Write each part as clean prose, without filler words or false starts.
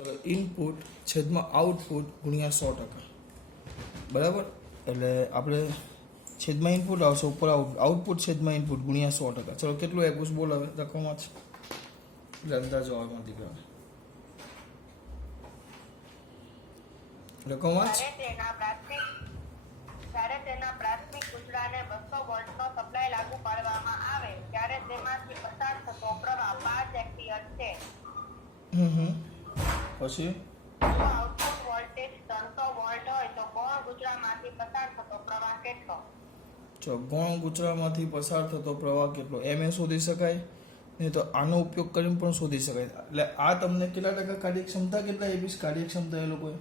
Input છેદમાં output ગુણ્યા 100%, બરાબર. એટલે આપણે છેદમાં ઇનપુટ આવશે ઉપર આઉટપુટ છેદમાં ઇનપુટ ગુણ્યા 100%. ચલો કેટલું આપ્યું છે બોલો હવે રકમમાં છે એટલે અંદાજો આવવામાંથી કરે રકમમાં જ્યારે તેના પ્રાથમિક કૂતરાને 200 વોલ્ટનો સપ્લાય લાગુ પાડવામાં આવે ત્યારે તેમાંથી પસાર થતો પ્રવાહ 5 એમ્પિયર છે. પછી જો આઉટપુટ વોલ્ટેજ 300 વોલ્ટ હોય તો ગૌણ કૂતરામાંથી પસાર થતો પ્રવાહ કેટલો? ગૌણ કૂતરામાંથી પસાર થતો પ્રવાહ કેટલો એમ એ શોધી શકાય, નહીં તો આનો ઉપયોગ કરીને પણ શોધી શકાય. એટલે આ તમને કેટલા ટકા કાર્યક્ષમતા કેટલા આપીશ કાર્યક્ષમતા એ લોકોએ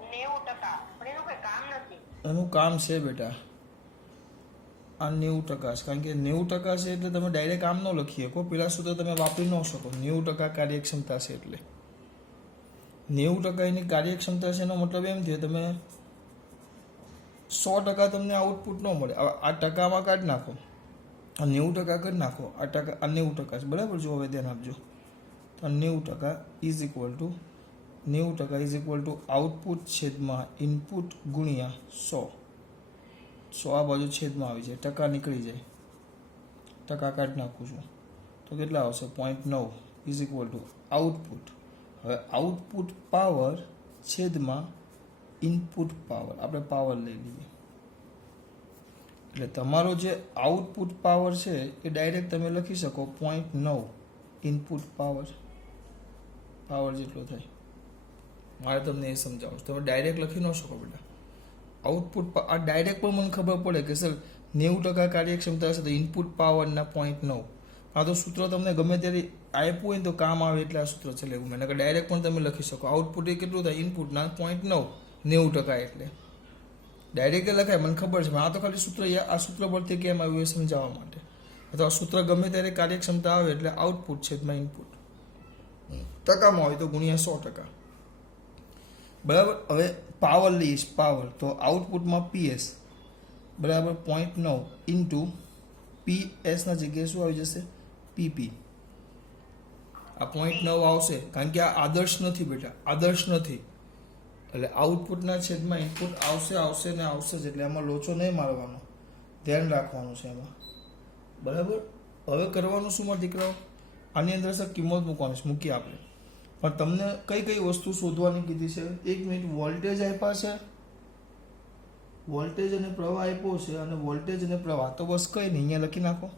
90%. પણ એનું કોઈ કામ નથી. એનું કામ છે બેટા આ 90% છે, કારણ કે 90% છે એટલે તમે ડાયરેક્ટ આમ ન લખી શકો, પેલા સૂત્ર તમે વાપરી ન શકો. 90% કાર્યક્ષમતા છે એટલે 90% એની કાર્યક્ષમતા છે એનો મતલબ એમ થયો તમે 100% તમને આઉટપુટ ન મળે. હવે આ ટકામાં કાઢી નાખો, આ 90% કરી નાખો, આ ટકા આ 90% છે બરાબર. જો હવે ધ્યાન આપજો તો 90% is equal two 90% is equal two output છેદમાં ઇનપુટ ગુણ્યા 100. આ બાજુ છેદમાં આવી જાય, ટકા નીકળી જાય, ટકા કાઢી નાખું છું તો કેટલા આવશે 0.9 ઇઝ ઇક્વલ ટુ આઉટપુટ. હવે આઉટપુટ પાવર છેદમાં ઇનપુટ પાવર, આપણે પાવર લઈ લઈએ એટલે તમારો જે આઉટપુટ પાવર છે એ ડાયરેક્ટ તમે લખી શકો 0.9 ઇનપુટ પાવર જેટલો થાય. મારે તમને એ સમજાવું, તમે ડાયરેક્ટ લખી ન શકો બેટા આઉટપુટ. આ ડાયરેક્ટ પણ મને ખબર પડે કે સર 90% કાર્યક્ષમતા હશે તો ઇનપુટ પાવરના 0.9. આ તો સૂત્ર તમને ગમે ત્યારે આપ્યું હોય ને તો કામ આવે એટલે આ સૂત્ર છે લેવું મેં. ડાયરેક્ટ પણ તમે લખી શકો આઉટપુટ એ કેટલું થાય ઇનપુટના 0.9 90% એટલે ડાયરેક્ટ લખાય મને ખબર છે. આ તો ખાલી સૂત્ર આ સૂત્ર પરથી કેમ આવ્યું એ સમજાવવા માટે. અથવા આ સૂત્ર ગમે ત્યારે કાર્યક્ષમતા આવે એટલે આઉટપુટ છેદમાં ઇનપુટ ટકામાં હોય તો ગુણ્યા 100%, બરાબર. હવે પાવર લઈશ પાવર તો આઉટપુટમાં PS બરાબર 0.9 ઇન્ટુ PS ના જગ્યાએ શું આવી જશે PP. આ 0.9 આવશે કારણ કે આ આદર્શ નથી બેટા, આદર્શ નથી. એટલે આઉટપુટના છેદમાં ઇનપુટ આવશે ને આવશે જ, એટલે એમાં લોચો નહીં મારવાનો, ધ્યાન રાખવાનું છે એમાં, બરાબર. હવે કરવાનું શું મારા દીકરાઓ, આની અંદર સર કિંમત મૂકવાની છે, મૂકી આપણે. પણ તમને કઈ કઈ વસ્તુ શોધવાની કીધી છે? 1 મિનિટ. વોલ્ટેજ આપ્યા છે, વોલ્ટેજ અને પ્રવાહ આપ્યો છે, અને વોલ્ટેજ અને પ્રવાહ તો બસ કંઈ નહીં અહીંયા લખી નાખો.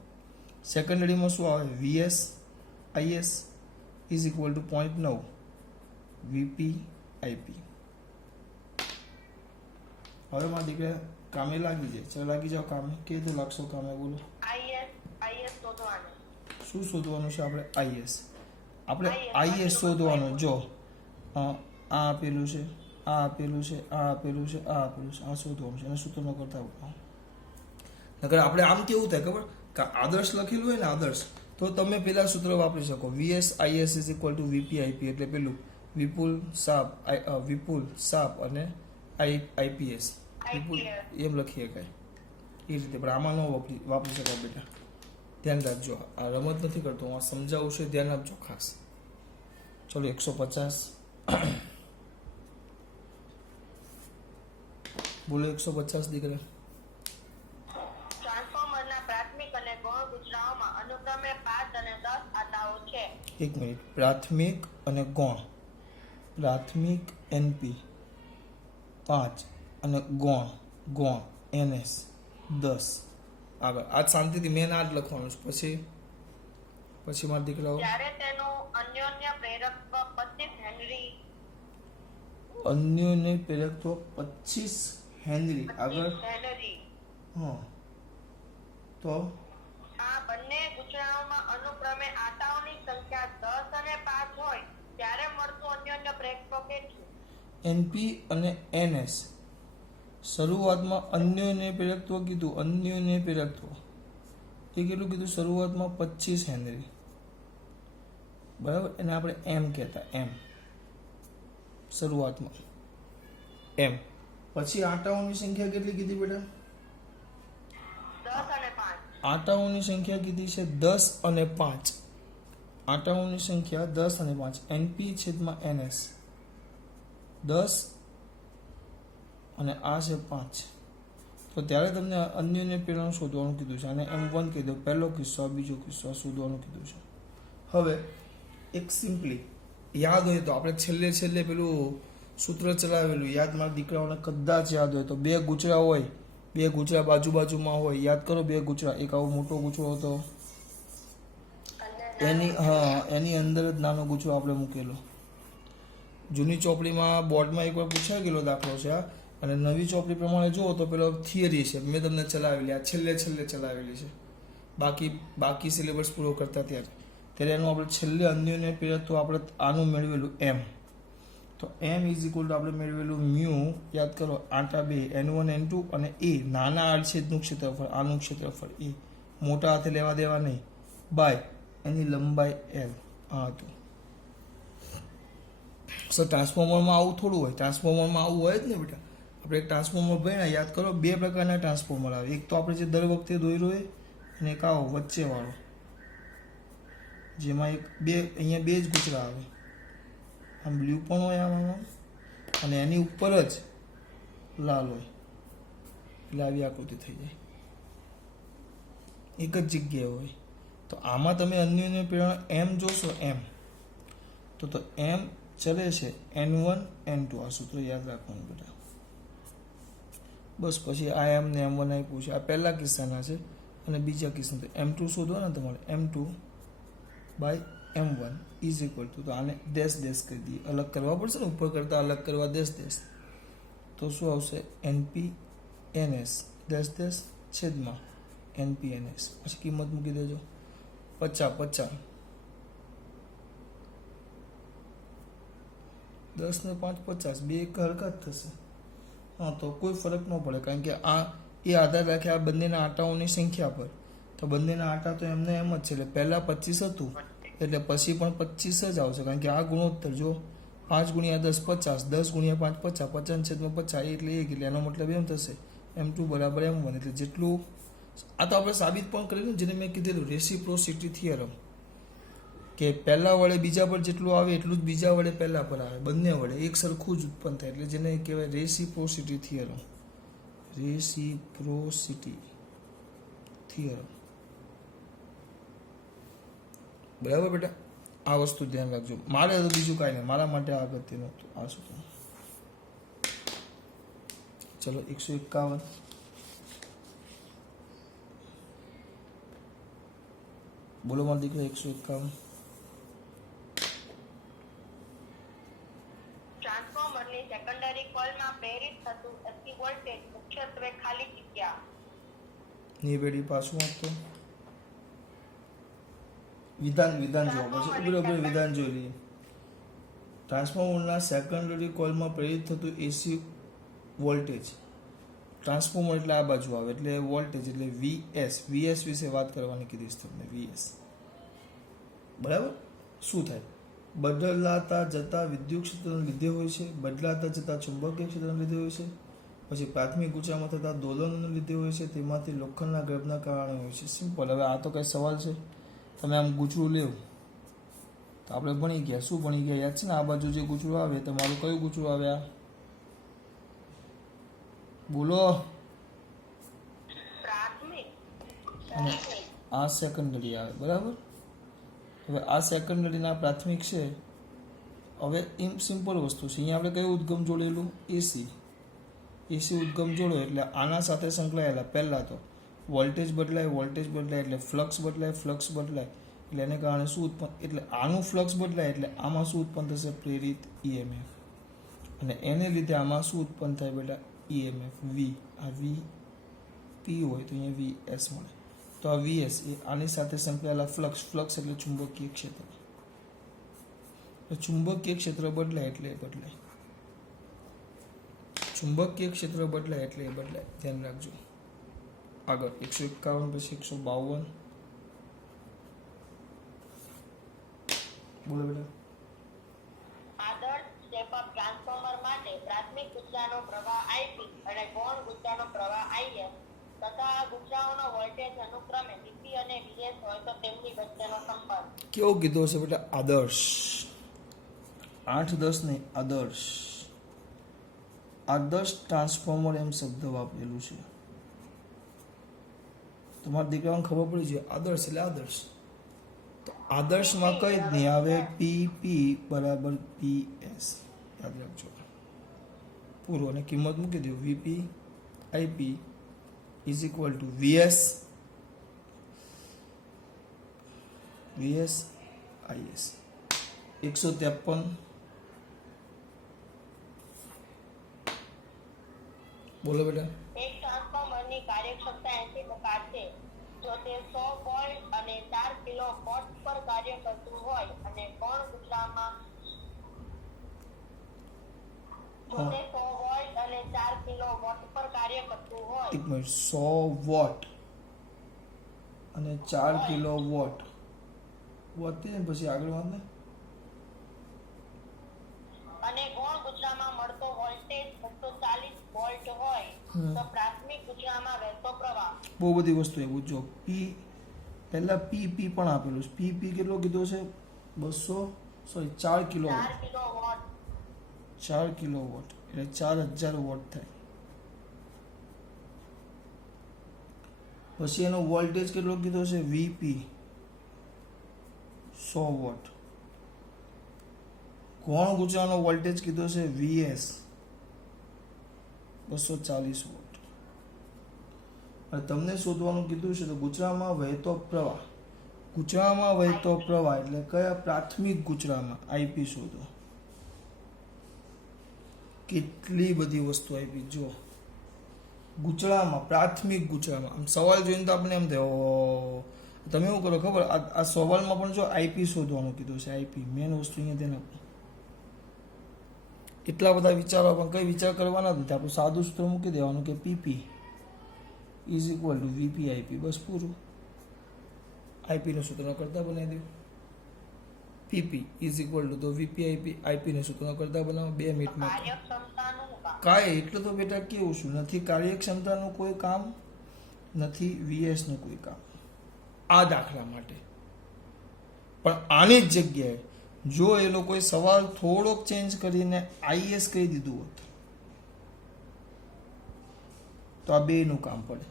સેકન્ડરીમાં શું આવે VS IS is equal two 0.9 VP IP. હવે મારા દીકરા કામે લાગી જાય, ચાલો લાગી જાઓ કામે. કે રીતે લાગશો કામે બોલો? IS શોધવાનું. શું શોધવાનું છે આપણે? IS શોધવાનું. જો આ આપેલું છે, આ આપેલું છે, આ આપેલું છે, આ આપેલું છે, આ શોધવાનું છે. એને સૂત્ર ન કરતા નકર આપણે આમ કેવું થાય ખબર કે આદર્શ લખેલું હોય ને આદર્શ, તો તમે પેલા સૂત્ર વાપરી શકો VS IS is equal two VP IP. એટલે પેલું વિપુલ સાપ અને IPS વિપુલ એમ લખી શકાય એ રીતે. પણ આમાં ન વાપરી શકાય બેટા, ધ્યાન રાખજો. આ રમત નથી કરતો હું, આ સમજાવું છું, ધ્યાન આપજો ખાસ. ચલો 150 બોલો 150 દીકરા. ટ્રાન્સફોર્મરના પ્રાથમિક અને ગૌણ કૂતરાઓમાં અનુક્રમે 5 અને 10 આતાઓ છે. 1 મિનિટ. પ્રાથમિક અને ગૌણ, પ્રાથમિક NP 5 અને ગૌણ NS 10. આગળ આજ શાંતિથી મેન આ જ લખવાનું છે. પછી મારા દીકરાઓ જ્યારે તેનું અન્યોન્ય પ્રેરકત્વ 25 હેનરી, અન્યોન્ય પ્રેરકત્વ 25 હેનરી. આગળ હા તો આ બંને કૂતરાઓમાં અનુક્રમે આતાઓની સંખ્યા 10 અને 5 હોય ત્યારે મળતું અન્યોન્ય પ્રેરકત્વ કેટલું? NP અને NS શરૂઆતમાં અન્યોન્ય પ્રેરકત્વ કીધું. અન્યોન્ય પ્રેરકત્વ એ કેટલું કીધું શરૂઆતમાં 25 હેનરી, બરાબર. એને આપણે M કહેતા, M શરૂઆતમાં M. પછી આટાઓની સંખ્યા કેટલી કીધી બેટા? 10 અને 5. આટાઓની સંખ્યા કીધી છે 10 અને 5. આંટાઓની સંખ્યા 10 અને 5 NP છેદમાં NS 10 અને આ છે 5. તો ત્યારે તમને અન્યોન્ય પ્રેરણા શોધવાનું કીધું છે અને M1 કહી દો, પહેલો કિસ્સો, બીજો કિસ્સો શોધવાનું કીધું છે. હવે એક સિમ્પલી યાદ હોય તો આપણે છેલ્લે પેલું સૂત્ર ચલાવેલું યાદ, મારા દીકરાઓને કદાચ યાદ હોય તો, બે ગુચરા હોય, બે ગુચરા બાજુમાં હોય, યાદ કરો, બે ગુચરા, એક આવો મોટો ગુચરો હતો, એની અંદર જ નાનો ગુચરો આપણે મૂકેલો. જૂની ચોપડીમાં બોર્ડમાં એકવાર પૂછાઈ ગયેલો દાખલો છે આ, અને નવી ચોપડી પ્રમાણે જુઓ તો પેલો થિયરી છે, મેં તમને ચલાવેલી, આ છેલ્લે ચલાવેલી છે, બાકી સિલેબસ પૂરો કરતા ત્યારે એનું આપણે છેલ્લે અન્યોન્ય પ્રેરક તો આપણે આનું મેળવેલું M. તો M ઇઝ ઇક્વલ ટુ આપણે મેળવેલું મ્યુ, યાદ કરો, આંટા 2 N1 N2 અને A નાના આડછેદનું ક્ષેત્રફળ, આનું ક્ષેત્રફળ A, મોટા હાથે લેવા દેવા નહીં, બાય એની લંબાઈ L. આ હતું. સર ટ્રાન્સફોર્મરમાં આવું થોડું હોય, ટ્રાન્સફોર્મરમાં આવું હોય જ ને બેટા. આપણે એક ટ્રાન્સફોર્મર ભણ્યા, યાદ કરો, બે પ્રકારના ટ્રાન્સફોર્મર આવે, એક તો આપણે જે દર વખતે દોર્યો હોય અને એક આવો વચ્ચેવાળો, જેમાં અહીંયા બે જ ગુચરા આવે, આમ બ્લુ પણ હોય આમાં, અને એની ઉપર જ લાલ હોય, એટલે આવી આકૃતિ થઈ જાય, એક જ જગ્યાએ હોય. તો આમાં તમે અન્યોન્ય પ્રેરણા M જોશો, M તો M ચલે છે N1 N2, આ સૂત્ર યાદ રાખવાનું બેટા. બસ પછી આ M ને M1 આપ્યું છે, આ પહેલા કિસ્સાના છે, અને બીજા કિસ્સાના M2 શોધવાના તમારે, M2 by M1 is equal to, તો આને ડેશ કરી દઈએ, અલગ કરવા પડશે ને, ઉપર કરતાં અલગ કરવા ડેશ, તો શું આવશે NP NS છેદમાં NP NS, પછી કિંમત મૂકી દેજો 50 10 ને 5 50, બે એક હરકત થશે. હા, તો કોઈ ફરક ન પડે, કારણ કે આ એ આધાર રાખે આ બંનેના આંટાઓની સંખ્યા પર. તો બંનેના આંટા તો એમને એમ જ છે, એટલે પહેલાં 25 હતું એટલે પછી પણ 25 જ આવશે, કારણ કે આ ગુણોત્તર જો 5 ગુણ્યા 10 50, 10 ગુણ્યા 5 50, 50 છેદમાં 50 એટલે 1, એટલે એનો મતલબ એમ થશે M2 બરાબર M1. એટલે જેટલું આ તો આપણે સાબિત પણ કરેલું, જેને મેં કીધેલું રેસિપ્રોસિટી થિયરમ, કે પહેલા વડે બીજા પર જેટલું આવે એટલું જ બીજા વડે પહેલા પર આવે, બંને વડે એક સરખું જ ઉત્પન્ન થાય, એટલે જેને કહેવાય રેસિપ્રોસિટી થિયરમ. બરાબર બેટા, આ વસ્તુ ધ્યાન રાખજો. મારે તો બીજું કાંઈ નહીં, મારા માટે આ અગત્યનું હતું આ સૂત્ર. ચલો 151. બોલો મારા દીકરા, 151. ટ્રાન્સફોર્મરની સેકન્ડરી કોઇલમાં પ્રેરિત થતું એસી વોલ્ટેજ મુખ્યત્વે ખાલી જગ્યા. નિવેડી પાછું આપતો વિધાન જોવા પછી વિધાન જોઈ લઈએ. ટ્રાન્સફોર્મરના સેકન્ડરી કોઇલમાં પ્રેરિત થતું એસી વોલ્ટેજ, ટ્રાન્સફોર્મર એટલે આ બાજુ આવે, એટલે વોલ્ટેજ એટલે VS વિશે વાત કરવાની કીધી તમને. VS બરાબર શું થાય? બદલાતા જતા વિદ્યુત ક્ષેત્રને લીધે હોય છે, બદલાતા જતા ચુંબકીય ક્ષેત્રને લીધે હોય છે, પછી પ્રાથમિક ઊંચામાં થતા દોલનોને લીધે હોય છે, તેમાંથી લોખંડના ગર્ભના કારણે હોય છે. સિમ્પલ. હવે આ તો કઈ સવાલ છે? તમે આમ ગૂંચળું લેવું તો આપણે ભણી ગયા, શું ભણી ગયા યાદ છે ને? આ બાજુ જે ગૂંચળું આવે તમારું કયું ગૂંચળું આવે? આ બોલો. અને આ સેકન્ડરી આવે, બરાબર. હવે આ સેકન્ડરીના પ્રાથમિક છે. હવે એમ સિમ્પલ વસ્તુ છે, અહીંયા આપણે કયું ઉદ્ગમ જોડેલું? એસી ઉદ્ગમ જોડો એટલે આના સાથે સંકળાયેલા પહેલાં તો વોલ્ટેજ બદલાય એટલે ફ્લક્સ બદલાય એટલે એને કારણે શું ઉત્પન્ન, એટલે આનું ફ્લક્સ બદલાય એટલે આમાં શું ઉત્પન્ન થશે? પ્રેરિત EMF. અને એને લીધે આમાં શું ઉત્પન્ન થાય બેટા? EMF V. આ V P હોય તો અહીંયા VS મળે. તો આ VS એ આની સાથે સંકળાયેલા ફ્લક્સ એટલે ચુંબકીય ક્ષેત્ર. ચુંબકીય ક્ષેત્ર બદલાય એટલે એ બદલાય. ચુંબકીય ક્ષેત્ર બદલાય એટલે એ બદલાય. ધ્યાન રાખજો. આગળ 151 પછી 152. બોલો બેટા. આદર્શ સ્ટેપ અપ ટ્રાન્સફોર્મર માટે પ્રાથમિક ગુચ્છાનો પ્રવાહ IP અને ગૌણ ગુચ્છાનો પ્રવાહ IF તથા ગુચરાઓનો વોલ્ટેજ અનુક્રમે વીપી અને વીએસ હોય તો તેમની વચ્ચેનો સંબંધ. કેવો કીધો છે બેટા? આદર્શ. 8-10 નહીં, આદર્શ. આદર્શ ટ્રાન્સફોર્મર એમ શબ્દ વાપરેલું છે. તમારા દીકરાઓને ખબર પડી છે આદર્શ એટલે આદર્શ. તો આદર્શમાં કઈ જ નહીં આવે, પીપી બરાબર પીએસ. યાદ રાખજો. પૂરો અને કિંમત મૂકી દો. VP IP is equal to VS IS. 153. બોલો બેટા. એક ટ્રાન્સફોર્મરની કાર્યક્ષમતા 80% છે જો તે 100 વોલ્ટ અને 4 કિલો વોટ પર કાર્ય કરતું હોય અને કોણ ગુચરામાં જો તે 100 વોલ્ટ અને 4 કિલો વોટ પર કાર્ય કરતું હોય એક મિનિટ. 100 વોટ અને 4 કિલો વોટ વધતી ને પછી આગળ વાંધો. અને ગૌણ ગુચરામાં મળતો વોલ્ટેજ 240 વોલ્ટ હોય તો પ્રાથમિક ગુચરામાં વહેતો પ્રવાહ. બહુ બધી વસ્તુ એવું જો પી પહેલા પી પણ આપેલું છે. પી કેટલો કીધો છે? 4 kilo 4 kilo watt 4 kilo watt એટલે 4000 વોટ થાય. પછી એનો વોલ્ટેજ કેટલો કીધો છે? VP 100 watt. કોણ ગુચરાનો વોલ્ટેજ કીધો છે? VS 240 watt. અને તમને શોધવાનું કીધું છે તો ગુચરામાં વહેતો પ્રવાહ. ગુચરામાં વહેતો પ્રવાહ એટલે કયા? પ્રાથમિક ગુચરામાં. આઈપી શોધો. કેટલી બધી વસ્તુ આપી જો ગુચરામાં, પ્રાથમિક ગુચરામાં. આમ સવાલ જોઈને તો આપણે એમ થાય ઓહો. તમે એવું કરો ખબર? આ સવાલમાં પણ જો આઈપી શોધવાનું કીધું છે. આઈપી મેન વસ્તુ અહીંયા તેને એટલા બધા વિચારો પણ કઈ વિચાર કરવાના જ નથી. આપણું સાદું સૂત્ર મૂકી દેવાનું કે PP is equal to VP IP. બસ પૂરું. આઈપીનું સૂત્ર કરતા બનાવી દઉં. પીપી ઇઝ ઇક્વલ ટુ તો વીપી આઈપી. આઈપીનું સૂત્ર કરતા બનાવો 2 મિનિટમાં. કાર્યક્ષમતાનું કામ. કાંઈ એટલે તો બેટા કેવું છું નથી કાર્યક્ષમતાનું કોઈ કામ નથી, વીએસનું કોઈ કામ આ દાખલા માટે. પણ આની જ જગ્યાએ જો એ લોકોએ સવાલ થોડોક ચેન્જ કરીને આઈએસ કહી દીધું હોત તો આ બેનું કામ પડે.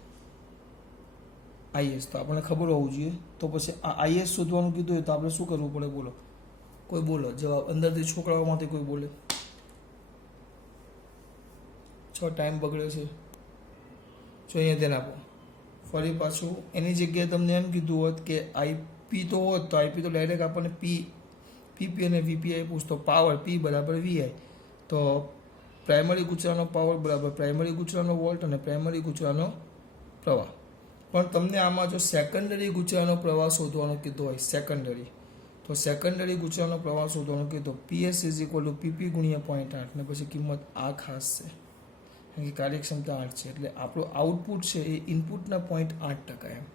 આઈએસ તો આપણને ખબર હોવું જોઈએ. તો પછી આ આઈએસ શોધવાનું કીધું હોય તો આપણે શું કરવું પડે? બોલો, કોઈ બોલો જવાબ. અંદરથી છોકરાઓમાંથી કોઈ બોલે. ટાઈમ બગડે છે. જો અહીંયા ધ્યાન આપો. ફરી પાછું એની જગ્યાએ તમને એમ કીધું હોત કે આઈપી તો હોત તો આઈપી તો ડાયરેક્ટ આપણને પીપી અને વીપીઆઈ પૂછતો. પાવર પી બરાબર વીઆઈ તો પ્રાઇમરી ગુચરાનો પાવર બરાબર પ્રાઇમરી ગુચરાનો વોલ્ટ અને પ્રાઇમરી ગુચરાનો પ્રવાહ. પણ તમને આમાં જો સેકન્ડરી ગુચરાનો પ્રવાહ શોધવાનો કીધો હોય સેકન્ડરી, તો સેકન્ડરી ગુચરાનો પ્રવાહ શોધવાનો કીધો PS is equal two PP ગુણ્યા 0.8 ને પછી કિંમત આ ખાસ છે કારણ કે કાર્યક્ષમતા 8 છે. એટલે આપણું આઉટપુટ છે એ ઇનપુટના 0.8% એમ.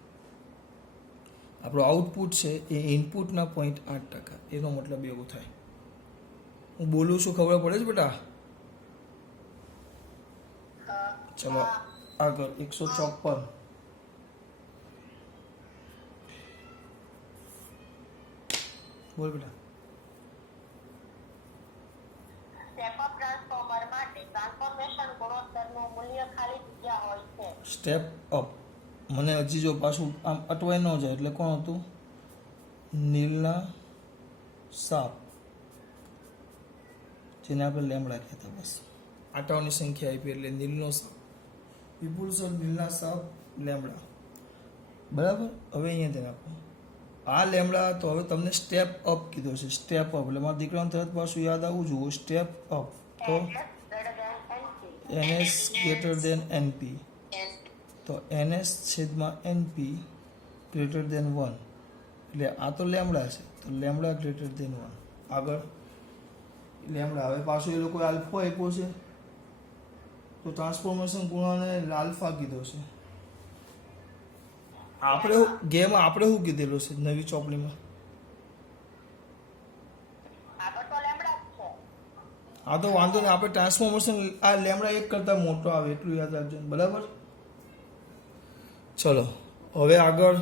આપણું આઉટપુટ છે એ ઇનપુટના 0.8%. એનો મતલબ એવું થાય. હું બોલું છું ખબર પડે છે બેટા? ચલો આગળ 154. બોલ બેટા. સ્ટેપ અપ ટ્રાન્સફોર્મર માટે ટ્રાન્સફોર્મેશન ગુણોત્તરનું મૂલ્ય ખાલી જગ્યા હોય છે. સ્ટેપ અપ મને હજી જો પાછું આમ અટવાઈ ન જાય એટલે કોણ હતું? નીલના સાપ, જેને આપણે લેમડા કહેતા. બસ આટાઓની સંખ્યા આપી એટલે નીલનો સાપ. વિપુલ સર નીલના સાપ લેમડા બરાબર. હવે અહીંયા ધ્યાન આપો. આ લેમડા તો હવે તમને સ્ટેપ અપ કીધો છે. સ્ટેપ અપ એટલે મારા દીકરાને તરત પાછું યાદ આવવું જોઈએ. સ્ટેપ અપ તો NS ગ્રેટર દેન NP તો NS છેદમાં NP ગ્રેટર દેન 1 એટલે આ તો લેમડા છે તો લેમડા ગ્રેટર દેન 1. આગળ લેમડા. હવે પાછું એ લોકોએ આલ્ફા આપ્યો છે તો ટ્રાન્સફોર્મેશન ગુણાને આલ્ફા કીધો છે. આપણે ગેમમાં આપણે શું કીધેલું છે નવી ચોપડીમાં? આગળ તો લેમડા જ છે. આ તો વાંધો નહીં. આપણે ટ્રાન્સફોર્મેશન આ લેમડા 1 કરતાં મોટો આવે એટલું યાદ રાખજો બરાબર. ચલો હવે આગળ